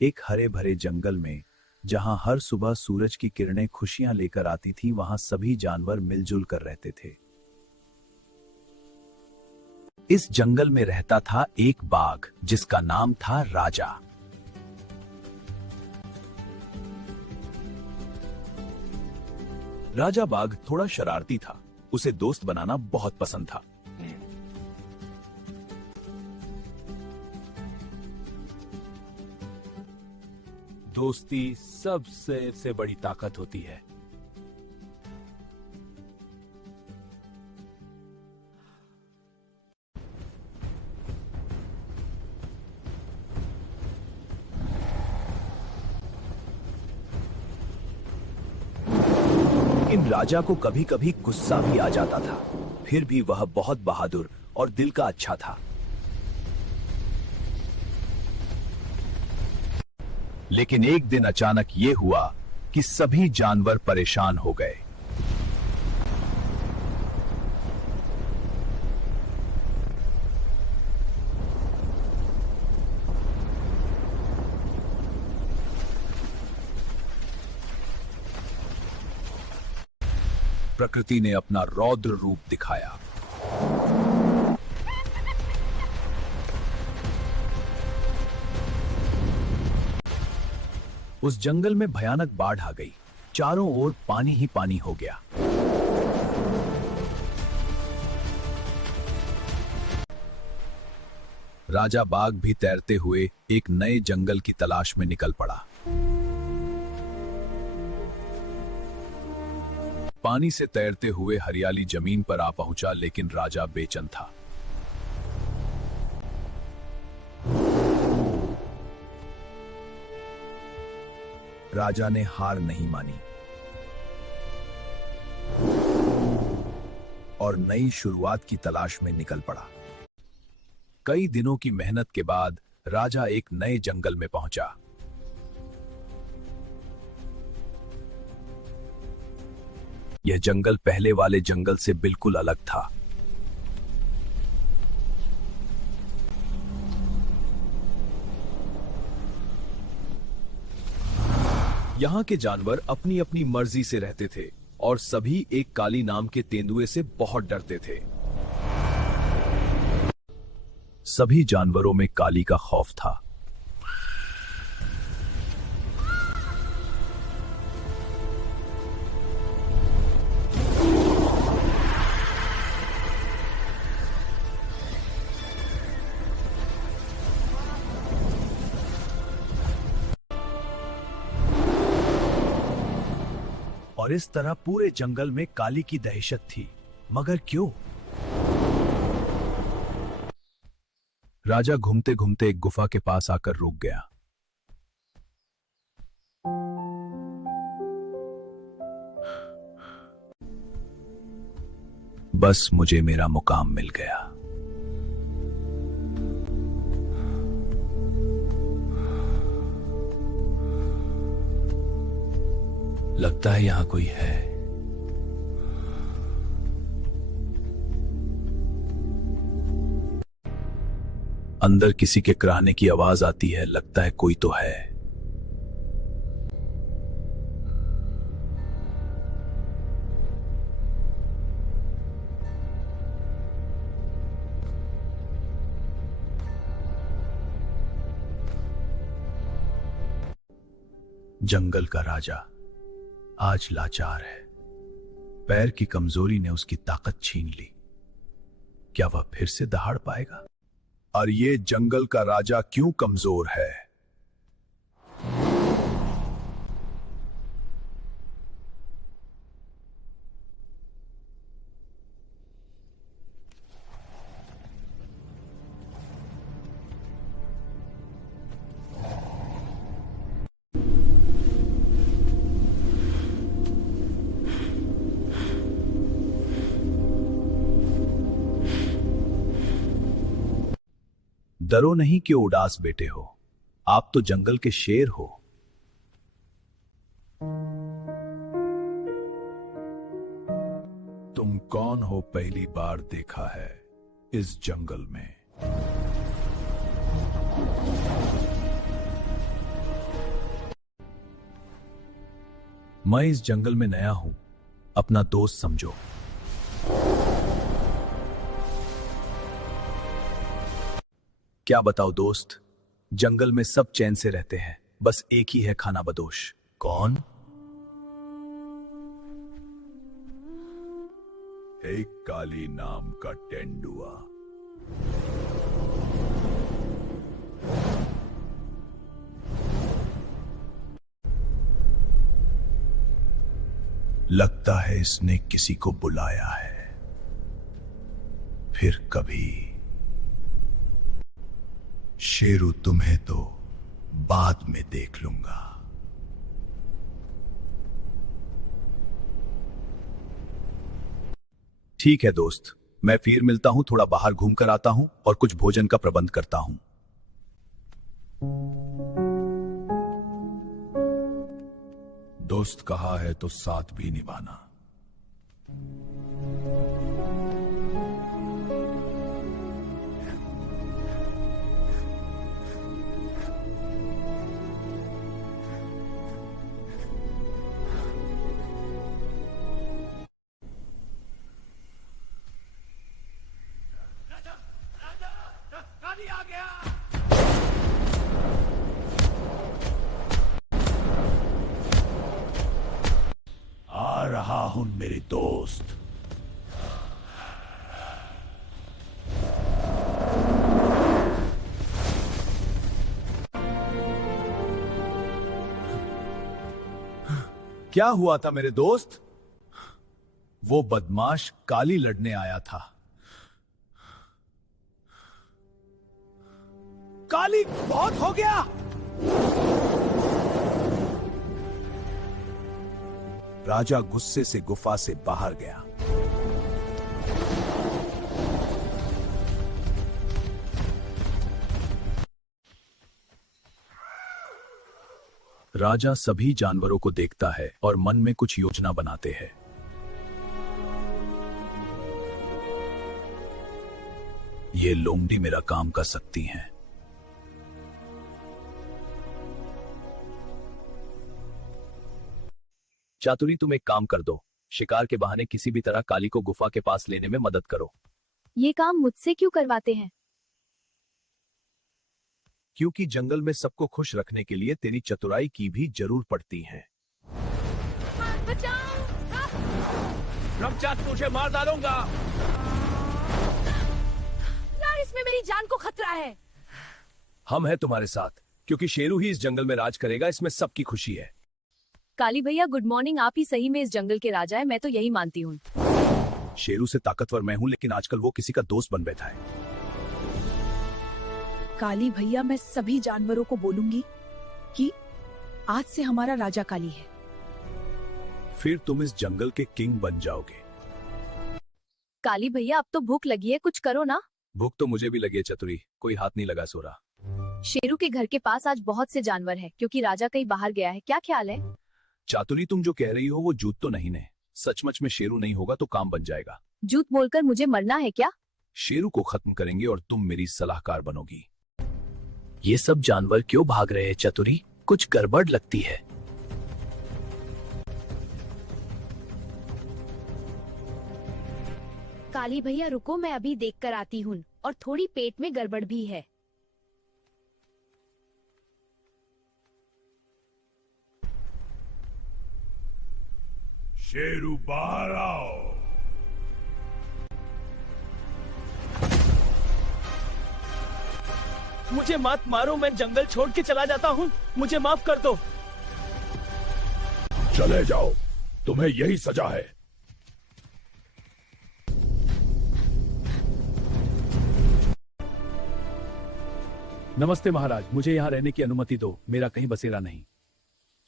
एक हरे भरे जंगल में, जहां हर सुबह सूरज की किरणें खुशियां लेकर आती थीं, वहां सभी जानवर मिलजुल कर रहते थे। इस जंगल में रहता था एक बाघ जिसका नाम था राजा। राजा बाघ थोड़ा शरारती था। उसे दोस्त बनाना बहुत पसंद था। दोस्ती सबसे बड़ी ताकत होती है। इन राजा को कभी कभी गुस्सा भी आ जाता था, फिर भी वह बहुत बहादुर और दिल का अच्छा था। लेकिन एक दिन अचानक ये हुआ कि सभी जानवर परेशान हो गए। प्रकृति ने अपना रौद्र रूप दिखाया। उस जंगल में भयानक बाढ़ आ गई। चारों ओर पानी ही पानी हो गया। राजा बाघ भी तैरते हुए एक नए जंगल की तलाश में निकल पड़ा। पानी से तैरते हुए हरियाली जमीन पर आ पहुंचा, लेकिन राजा बेचैन था। राजा ने हार नहीं मानी और नई शुरुआत की तलाश में निकल पड़ा। कई दिनों की मेहनत के बाद राजा एक नए जंगल में पहुंचा। यह जंगल पहले वाले जंगल से बिल्कुल अलग था। यहाँ के जानवर अपनी अपनी मर्जी से रहते थे और सभी एक काली नाम के तेंदुए से बहुत डरते थे। सभी जानवरों में काली का खौफ था। और इस तरह पूरे जंगल में काली की दहशत थी। मगर क्यों? राजा घूमते घूमते एक गुफा के पास आकर रुक गया। बस मुझे मेरा मुकाम मिल गया। लगता है यहां कोई है। अंदर किसी के कराहने की आवाज आती है। लगता है कोई तो है। जंगल का राजा आज लाचार है। पैर की कमजोरी ने उसकी ताकत छीन ली। क्या वह फिर से दहाड़ पाएगा? और ये जंगल का राजा क्यों कमजोर है? डरो नहीं क्यों उदास बेटे हो, आप तो जंगल के शेर हो। तुम कौन हो? पहली बार देखा है इस जंगल में। मैं इस जंगल में नया हूं, अपना दोस्त समझो। क्या बताओ दोस्त, जंगल में सब चैन से रहते हैं, बस एक ही है खाना बदोश। कौन? एक काली नाम का तेंदुआ। लगता है इसने किसी को बुलाया है, फिर कभी। शेरू, तुम्हें तो बाद में देख लूंगा। ठीक है दोस्त, मैं फिर मिलता हूं, थोड़ा बाहर घूम कर आता हूं और कुछ भोजन का प्रबंध करता हूं। दोस्त कहा है तो साथ भी निभाना। आ गया। आ रहा हूं मेरे दोस्त। क्या हुआ था मेरे दोस्त? वो बदमाश काली लड़ने आया था। काली, बहुत हो गया। राजा गुस्से से गुफा से बाहर गया। राजा सभी जानवरों को देखता है और मन में कुछ योजना बनाते हैं। ये लोमड़ी मेरा काम कर सकती हैं। चातुरी, तुम एक काम कर दो, शिकार के बहाने किसी भी तरह काली को गुफा के पास लेने में मदद करो। ये काम मुझसे क्यों करवाते हैं? क्योंकि जंगल में सबको खुश रखने के लिए तेरी चतुराई की भी जरूर पड़ती है। रमचात, तुझे मार डालूंगा। यार, इसमें मेरी जान को खतरा है। हम हैं तुम्हारे साथ, क्योंकि शेरू ही इस जंगल में राज करेगा, इसमें सबकी खुशी है। काली भैया, गुड मॉर्निंग। आप ही सही में इस जंगल के राजा है, मैं तो यही मानती हूँ। शेरू से ताकतवर मैं हूँ, लेकिन आजकल वो किसी का दोस्त बन बैठा है। काली भैया, मैं सभी जानवरों को बोलूंगी कि आज से हमारा राजा काली है। फिर तुम इस जंगल के किंग बन जाओगे। काली भैया, अब तो भूख लगी है, कुछ करो ना। भूख तो मुझे भी लगी है चतुरी, कोई हाथ नहीं लगा सो रहा। शेरू के घर के पास आज बहुत से जानवर हैं, क्योंकि राजा कहीं बाहर गया है। क्या ख्याल है? चातुरी, तुम जो कह रही हो वो झूठ तो नहीं है। सचमुच में शेरू नहीं होगा तो काम बन जाएगा। झूठ बोलकर मुझे मरना है क्या? शेरू को खत्म करेंगे और तुम मेरी सलाहकार बनोगी। ये सब जानवर क्यों भाग रहे हैं चतुरी? कुछ गड़बड़ लगती है। काली भैया रुको, मैं अभी देख कर आती हूँ। और थोड़ी पेट में गड़बड़ भी है। शेरू, बाहर आओ। मुझे मत मारो, मैं जंगल छोड़ के चला जाता हूँ। मुझे माफ कर दो। चले जाओ, तुम्हें यही सजा है। नमस्ते महाराज, मुझे यहाँ रहने की अनुमति दो, मेरा कहीं बसेरा नहीं।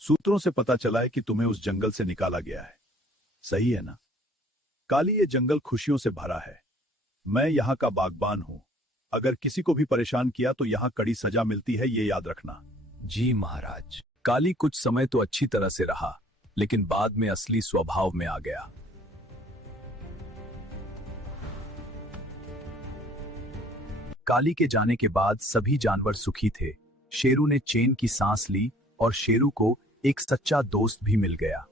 सूत्रों से पता चला है कि तुम्हें उस जंगल से निकाला गया है, सही है ना? काली, ये जंगल खुशियों से भरा है। मैं यहाँ का बागबान हूँ। अगर किसी को भी परेशान किया तो यहाँ कड़ी सजा मिलती है, ये याद रखना। जी महाराज। काली कुछ समय तो अच्छी तरह से रहा, लेकिन बाद में असली स्वभाव में आ गया। काली के जाने के बाद सभी जानवर सुखी थे। शेरू ने चैन की सांस ली और शेरू को एक सच्चा दोस्त भी मिल गया।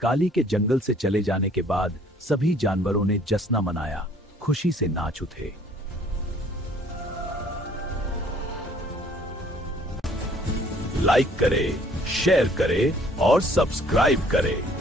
काली के जंगल से चले जाने के बाद सभी जानवरों ने जश्न मनाया, खुशी से नाच उठे। लाइक करें, शेयर करें और सब्सक्राइब करें।